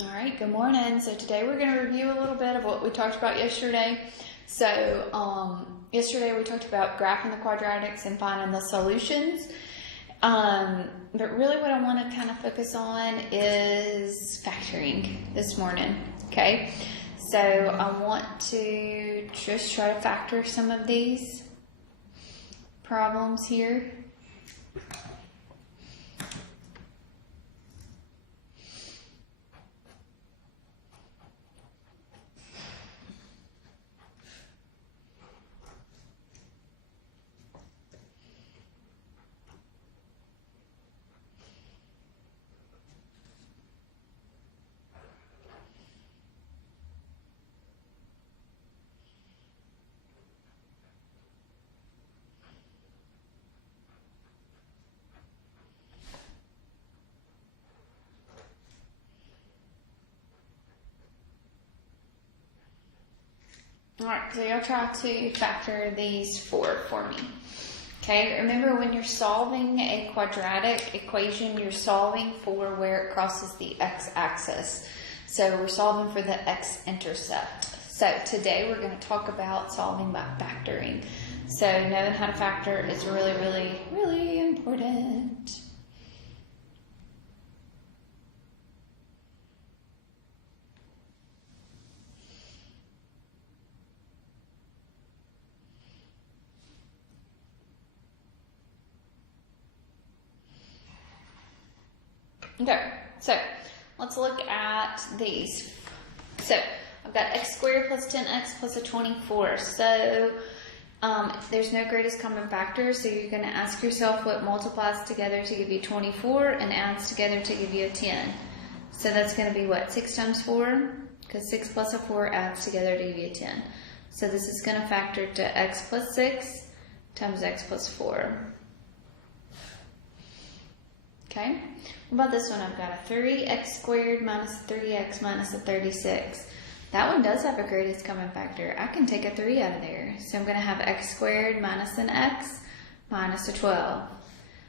All right, good morning. So today we're going to review a little bit of what we talked about yesterday. So yesterday we talked about graphing the quadratics and finding the solutions. But really what I want to kind of focus on is factoring this morning, okay? So I want to just try to factor some of these problems here. Alright, so you'll try to factor these four for me. Okay, remember when you're solving a quadratic equation, you're solving for where it crosses the x-axis. So we're solving for the x-intercept. So today we're going to talk about solving by factoring. So knowing how to factor is really, really, really important. Okay, so let's look at these. So I've got x squared plus 10x plus a 24. So there's no greatest common factor, so you're going to ask yourself what multiplies together to give you 24 and adds together to give you a 10. So that's going to be what, 6 times 4? Because 6 plus a 4 adds together to give you a 10. So this is going to factor to x plus 6 times x plus 4. Okay, what about this one? I've got a 3x squared minus 3x minus a 36. That one does have a greatest common factor. I can take a 3 out of there. So I'm going to have x squared minus an x minus a 12.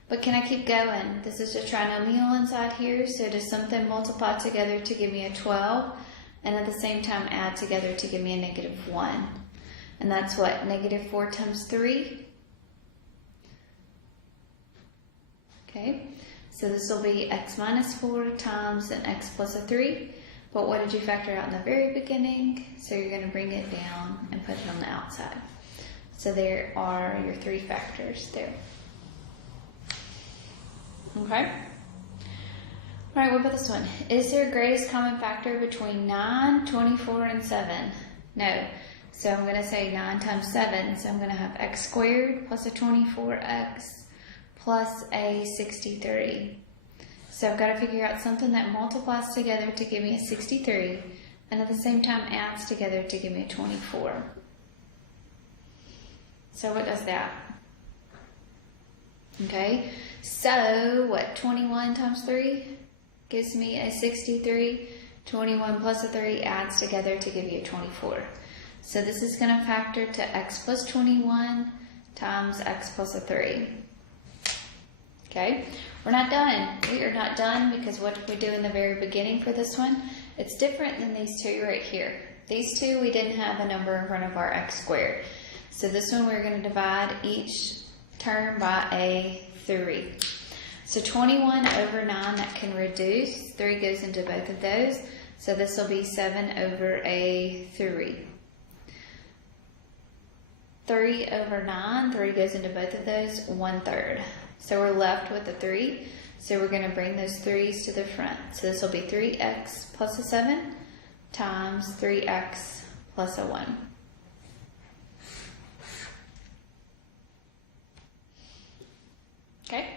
But can I keep going? This is a trinomial inside here, so does something multiply together to give me a 12 and at the same time add together to give me a negative 1? And that's what? Negative 4 times 3? Okay. So this will be x minus 4 times an x plus a 3. But what did you factor out in the very beginning? So you're going to bring it down and put it on the outside. So there are your 3 factors there. Okay? All right, what about this one? Is there a greatest common factor between 9, 24, and 7? No. So I'm going to say 9 times 7. So I'm going to have x squared plus a 24x plus a 63. So I've got to figure out something that multiplies together to give me a 63 and at the same time adds together to give me a 24. So what does that? Okay, so what, 21 times 3 gives me a 63. 21 plus a 3 adds together to give you a 24. So this is going to factor to x plus 21 times x plus a 3. Okay, we're not done. We are not done because what did we do in the very beginning for this one? It's different than these two right here. These two, we didn't have a number in front of our x squared. So this one, we're going to divide each term by a 3. So 21 over 9, that can reduce. 3 goes into both of those. So this will be 7 over a 3. 3 over 9, 3 goes into both of those, 1/3. So we're left with a 3. So we're going to bring those 3's to the front. So this will be 3x plus a 7 times 3x plus a 1. Okay.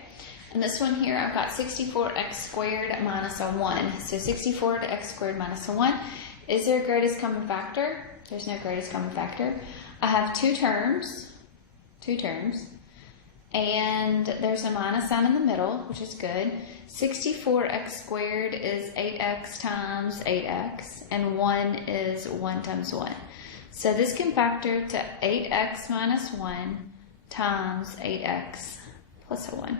And this one here, I've got 64x squared minus a 1. So 64x squared minus a 1. Is there a greatest common factor? There's no greatest common factor. I have two terms. And there's a minus sign in the middle, which is good. 64x squared is 8x times 8x, and 1 is 1 times 1. So this can factor to 8x minus 1 times 8x plus a 1.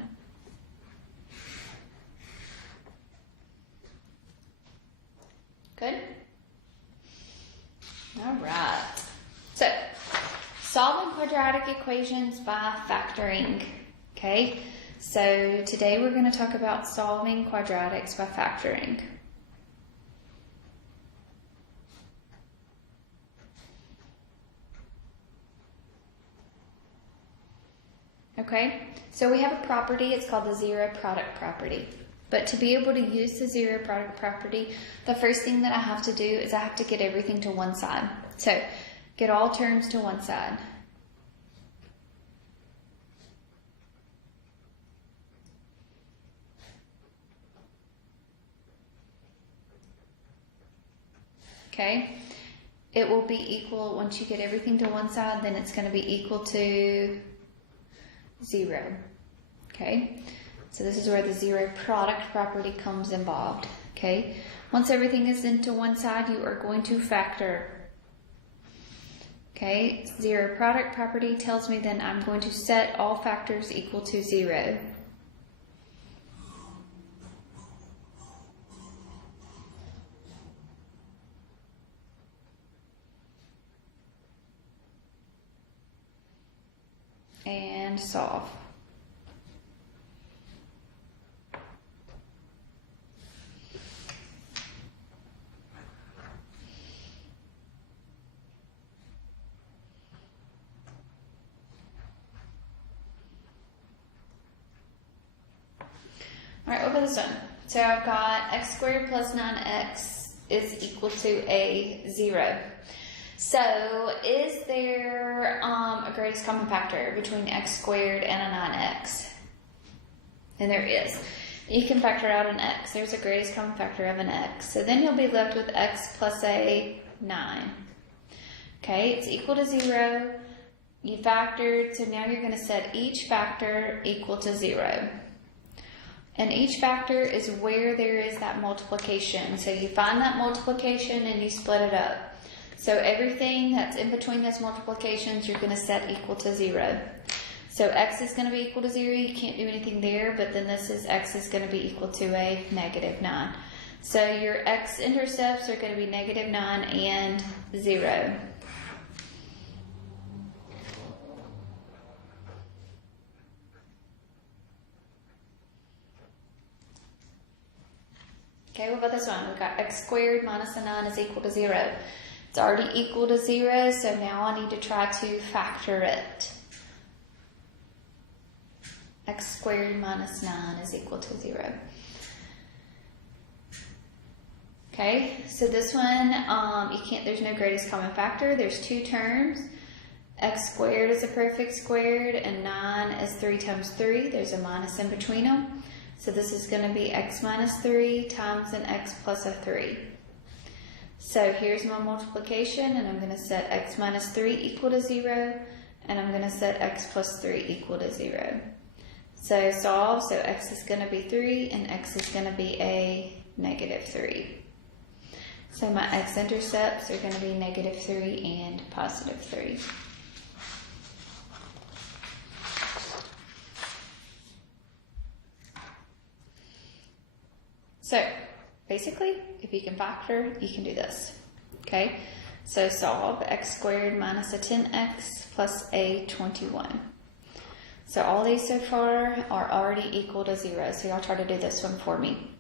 Good? All right. So, solving quadratic equations by factoring. Okay? So, today we're going to talk about solving quadratics by factoring. Okay? So, we have a property. It's called the zero product property. But to be able to use the zero product property, the first thing that I have to do is I have to get everything to one side. So, get all terms to one side. Okay? It will be equal, once you get everything to one side, then it's going to be equal to 0. Okay? So this is where the zero product property comes involved. Okay? Once everything is into one side, you are going to factor. Okay? Zero product property tells me then I'm going to set all factors equal to 0. And solve. All right, over this one. So I've got x squared plus 9x is equal to a 0. So is there a greatest common factor between x squared and a 9x? And there is. You can factor out an x. There's a greatest common factor of an x. So then you'll be left with x plus a 9. Okay, it's equal to 0. You factored, so now you're going to set each factor equal to 0. And each factor is where there is that multiplication. So you find that multiplication and you split it up. So everything that's in between those multiplications, you're going to set equal to 0. So x is going to be equal to 0. You can't do anything there, but then this is x is going to be equal to a negative 9. So your x-intercepts are going to be negative 9 and 0. Okay, what about this one? We've got x squared minus a 9 is equal to 0. It's already equal to 0, so now I need to try to factor it. X squared minus 9 is equal to 0. Okay, so this one, there's no greatest common factor. There's two terms. X squared is a perfect squared, and 9 is 3 times 3. There's a minus in between them. So this is going to be x minus 3 times an x plus a 3. So here's my multiplication, and I'm going to set x minus 3 equal to 0, and I'm going to set x plus 3 equal to 0. So solve, so x is going to be 3, and x is going to be a negative 3. So my x-intercepts are going to be negative 3 and positive 3. So, basically, if you can factor, you can do this. Okay? So solve x squared minus a 10x plus a 21. So all these so far are already equal to 0. So y'all try to do this one for me.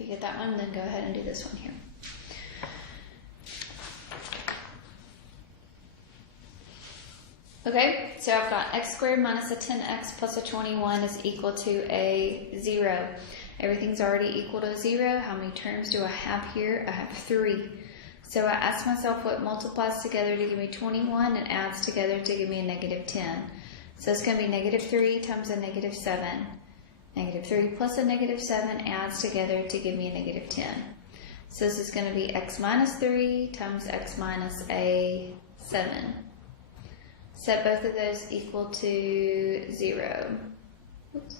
If you get that one, then go ahead and do this one here. Okay, so I've got x squared minus a 10x plus a 21 is equal to a 0. Everything's already equal to 0. How many terms do I have here? I have 3. So I asked myself what multiplies together to give me 21 and adds together to give me a negative 10. So it's going to be negative 3 times a negative 7. Negative 3 plus a negative 7 adds together to give me a negative 10. So this is going to be x minus 3 times x minus a 7. set both of those equal to 0. Oops.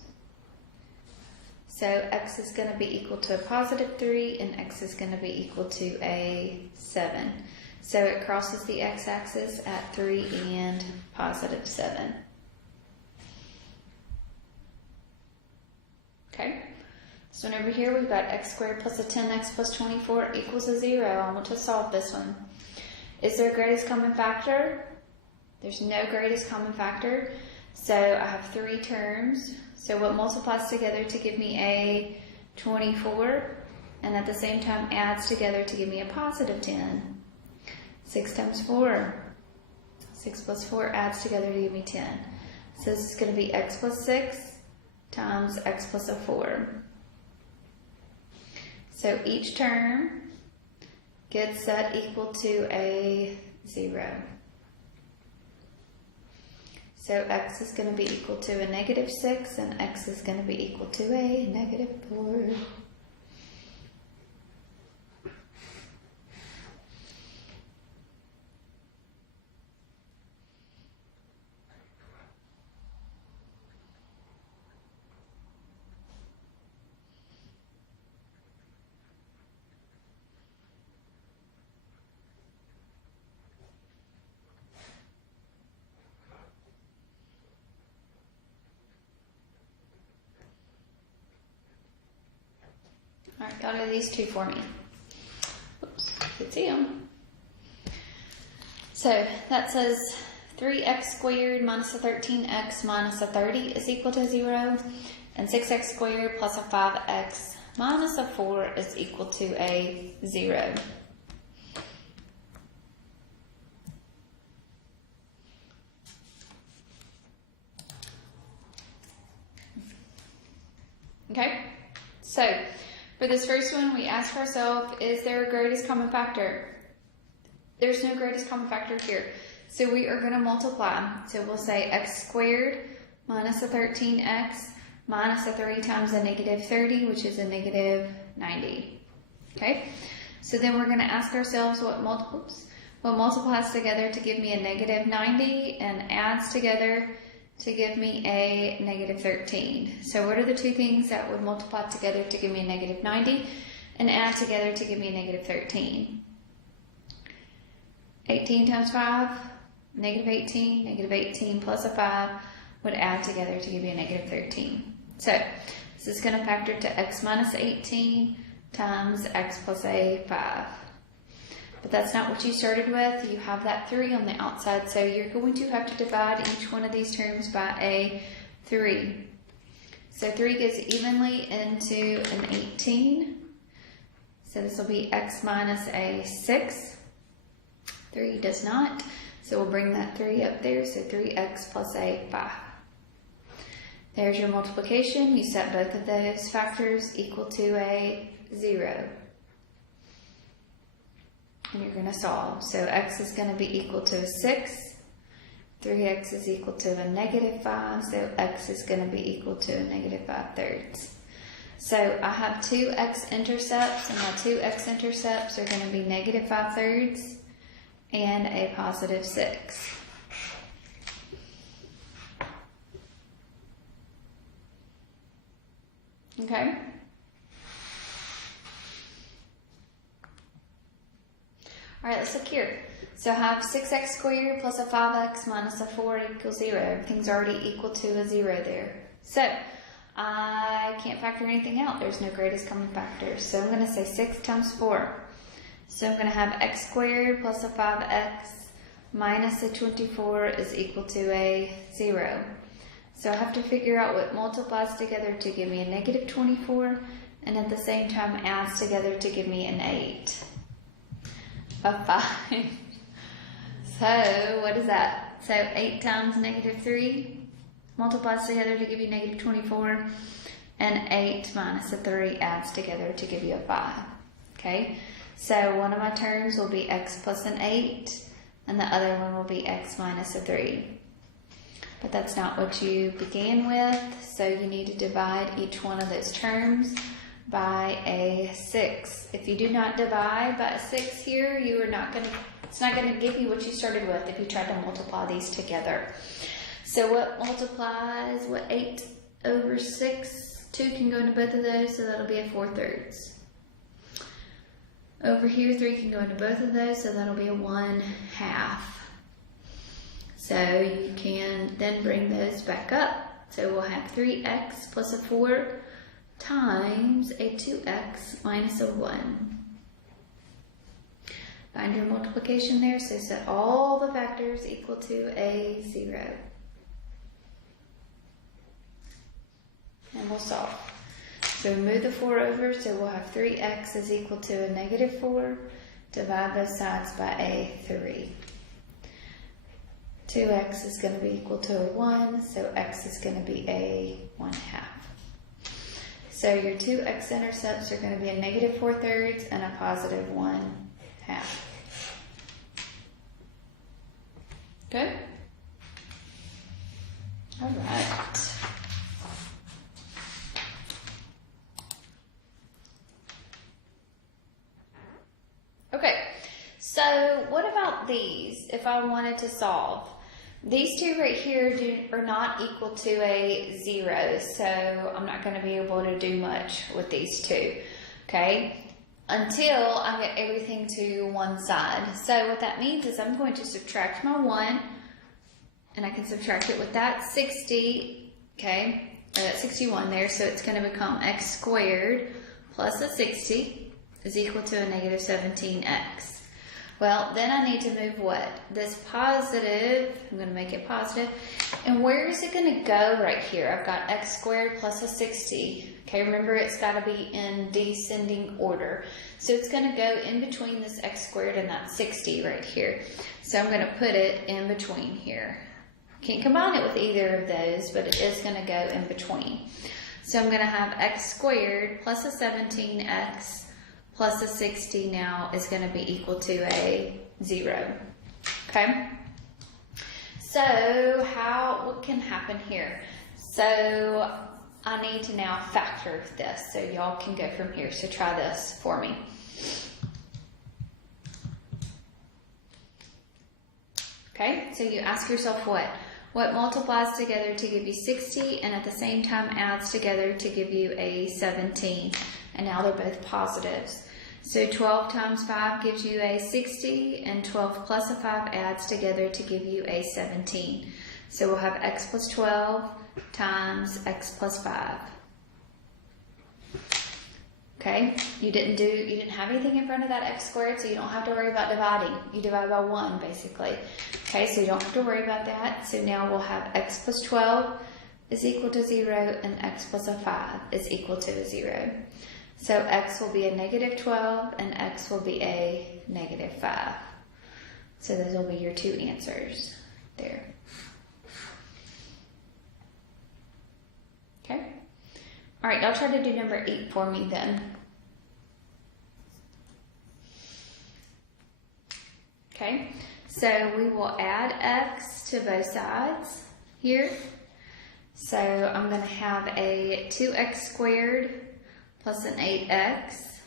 So x is going to be equal to a positive 3 and x is going to be equal to a 7. So it crosses the x-axis at 3 and positive 7. Okay, so over here we've got x squared plus a 10x plus 24 equals a 0. I want to solve this one. Is there a greatest common factor? There's no greatest common factor. So I have 3 terms. So what multiplies together to give me a 24 and at the same time adds together to give me a positive 10? 6 times 4. 6 plus 4 adds together to give me 10. So this is going to be x plus 6 times x plus a 4. So each term gets set equal to a 0. So x is going to be equal to a negative 6 and x is going to be equal to a negative 4. Alright, y'all do these two for me. Oops, you can see them. So that says 3x squared minus a 13x minus a 30 is equal to 0. And 6x squared plus a 5x minus a 4 is equal to a 0. Okay, so for this first one, we ask ourselves, is there a greatest common factor? There's no greatest common factor here. So we are going to multiply. So we'll say x squared minus a 13x minus a 3 times a negative 30, which is a negative 90. Okay? So then we're going to ask ourselves what multiplies together to give me a negative 90 and adds together to give me a negative 13. So what are the two things that would multiply together to give me a negative 90 and add together to give me a negative 13? 18 times 5, negative 18 plus a 5 would add together to give you a negative 13. So this is going to factor to x minus 18 times x plus a 5. But that's not what you started with. You have that 3 on the outside, so you're going to have to divide each one of these terms by a 3. So 3 goes evenly into an 18. So this will be x minus a 6. 3 does not. So we'll bring that 3 up there, so 3x plus a 5. There's your multiplication. You set both of those factors equal to a 0. And you're going to solve. So x is going to be equal to a 6. 3x is equal to a negative 5. So x is going to be equal to a negative 5/3. So I have two x-intercepts, and my two x-intercepts are going to be negative 5/3 and a positive 6. Okay? Alright, let's look here. So I have 6x squared plus a 5x minus a 4 equals 0. Everything's already equal to a 0 there. So I can't factor anything out. There's no greatest common factor. So I'm going to say 6 times 4. So I'm going to have x squared plus a 5x minus a 24 is equal to a 0. So I have to figure out what multiplies together to give me a negative 24 and at the same time adds together to give me an 8. A 5. So what is that? So 8 times negative 3 multiplies together to give you negative 24, and 8 minus a 3 adds together to give you a 5. Okay, so one of my terms will be x plus an 8, and the other one will be x minus a 3. But that's not what you began with, so you need to divide each one of those terms by a 6. If you do not divide by a 6 here, you are not going to It's not going to give you what you started with if you tried to multiply these together. So what multiplies, 8 over 6? 2 can go into both of those, so that'll be a 4/3. Over here, 3 can go into both of those, so that'll be a 1/2. So you can then bring those back up. So we'll have 3x plus a 4 times a 2x minus a 1. Find your multiplication there, so set all the factors equal to a 0. And we'll solve. So move the 4 over, so we'll have 3x is equal to a -4. Divide both sides by a 3. 2x is going to be equal to a 1, so x is going to be a 1/2. So your two x-intercepts are going to be a -4/3 and a positive 1/2. Good? All right. Okay, so what about these if I wanted to solve? These two right here are not equal to a 0, so I'm not going to be able to do much with these two, okay, until I get everything to one side. So what that means is I'm going to subtract my 1, and I can subtract it with that 60, okay, or that 61 there, so it's going to become x squared plus a 60 is equal to a -17x. Well, then I need to move what? This positive, I'm going to make it positive. And where is it going to go right here? I've got x squared plus a 60. Okay, remember it's got to be in descending order. So it's going to go in between this x squared and that 60 right here. So I'm going to put it in between here. Can't combine it with either of those, but it is going to go in between. So I'm going to have x squared plus a 17x plus a 60 now is going to be equal to a 0. Okay? So what can happen here? So I need to now factor this. So y'all can go from here. So try this for me. Okay? So you ask yourself what? What multiplies together to give you 60 and at the same time adds together to give you a 17? And now they're both positives. So 12 times 5 gives you a 60, and 12 plus a 5 adds together to give you a 17. So we'll have x plus 12 times x plus 5. Okay, you didn't have anything in front of that x squared, so you don't have to worry about dividing. You divide by 1, basically. Okay, so you don't have to worry about that. So now we'll have x plus 12 is equal to 0, and x plus a 5 is equal to a 0. So x will be a -12 and x will be a -5. So those will be your two answers there. Okay. All right, y'all try to do number 8 for me then. Okay, so we will add x to both sides here. So I'm going to have a 2x squared plus an 8x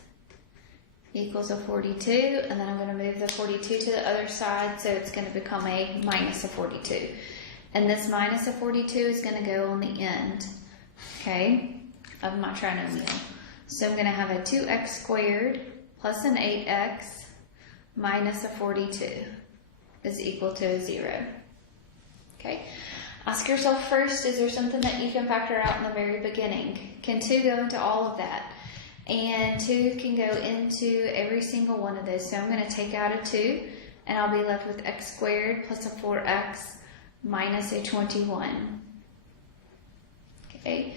equals a 42, and then I'm going to move the 42 to the other side, so it's going to become a minus a 42. And this minus a 42 is going to go on the end, okay, of my trinomial. So I'm going to have a 2x squared plus an 8x minus a 42 is equal to a 0. Okay. Ask yourself first, is there something that you can factor out in the very beginning? Can 2 go into all of that? And 2 can go into every single one of those. So I'm going to take out a 2, and I'll be left with x squared plus a 4x minus a 21. Okay.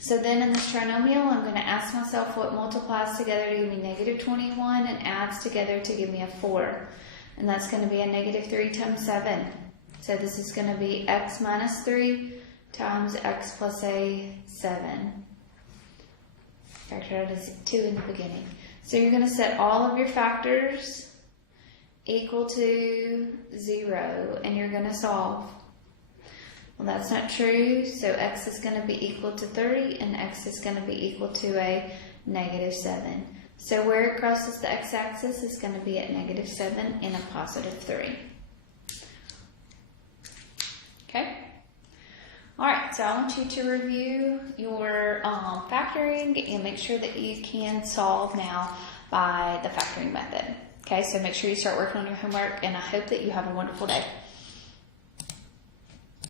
So then in this trinomial, I'm going to ask myself what multiplies together to give me -21 and adds together to give me a 4. And that's going to be a -3 times 7. So this is going to be x minus 3 times x plus a 7. Factor out as 2 in the beginning. So you're going to set all of your factors equal to 0, and you're going to solve. Well, that's not true, so x is going to be equal to 30, and x is going to be equal to a -7. So where it crosses the x-axis is going to be at -7 and a +3. Okay? Alright, so I want you to review your factoring and make sure that you can solve now by the factoring method. Okay, so make sure you start working on your homework, and I hope that you have a wonderful day.